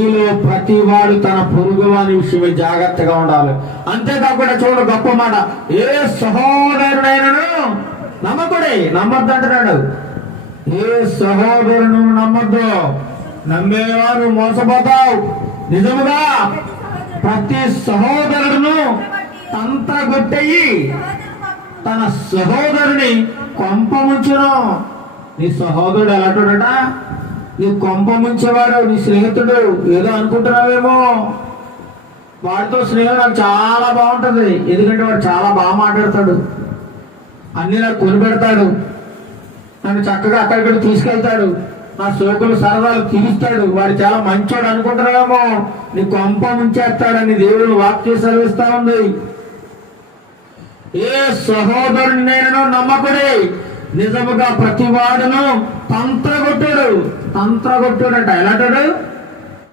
మీలో ప్రతి వాడు తన పొరుగు వాని జాగ్రత్తగా ఉండాలి. అంతేకాకుండా చూడు గొప్ప మాట. ఏ సహోదరుడైనను నమ్మకుడే నమ్మద్దు అంటున్నాడు. ఏ సహోదరును నమ్మద్దు. నమ్మేవారు మోసపోతావు. నిజముగా ప్రతి సహోదరుడును తంత్రగొట్టయి. తన సహోదరుని కొంప ముంచును నీ సహోదరుడు ఎలాంటి నీ కొంప ముంచేవాడు నీ స్నేహితుడు ఏదో అనుకుంటున్నావేమో. వాడితో స్నేహం నాకు చాలా బాగుంటుంది. ఎందుకంటే వాడు చాలా బాగా మాట్లాడతాడు. అన్ని నాకు కొనిపెడతాడు నన్ను చక్కగా అక్కడిక్కడ తీసుకెళ్తాడు. నా సోకులు సరదాలు తీరుస్తాడు. వాడు చాలా మంచోడు అనుకుంటున్నావేమో. నీ కొంప ముంచేస్తాడని దేవుడు వాక్య సెలవిస్తా ఉంది. ఏ సహోదరుడు నేను నమ్మకుడే. నిజముగా ప్రతి వాడును తంత్రగొట్టుడు ತಂತ್ರಗೊಟ್ಟು ಡೈಲಾಟೆಡ್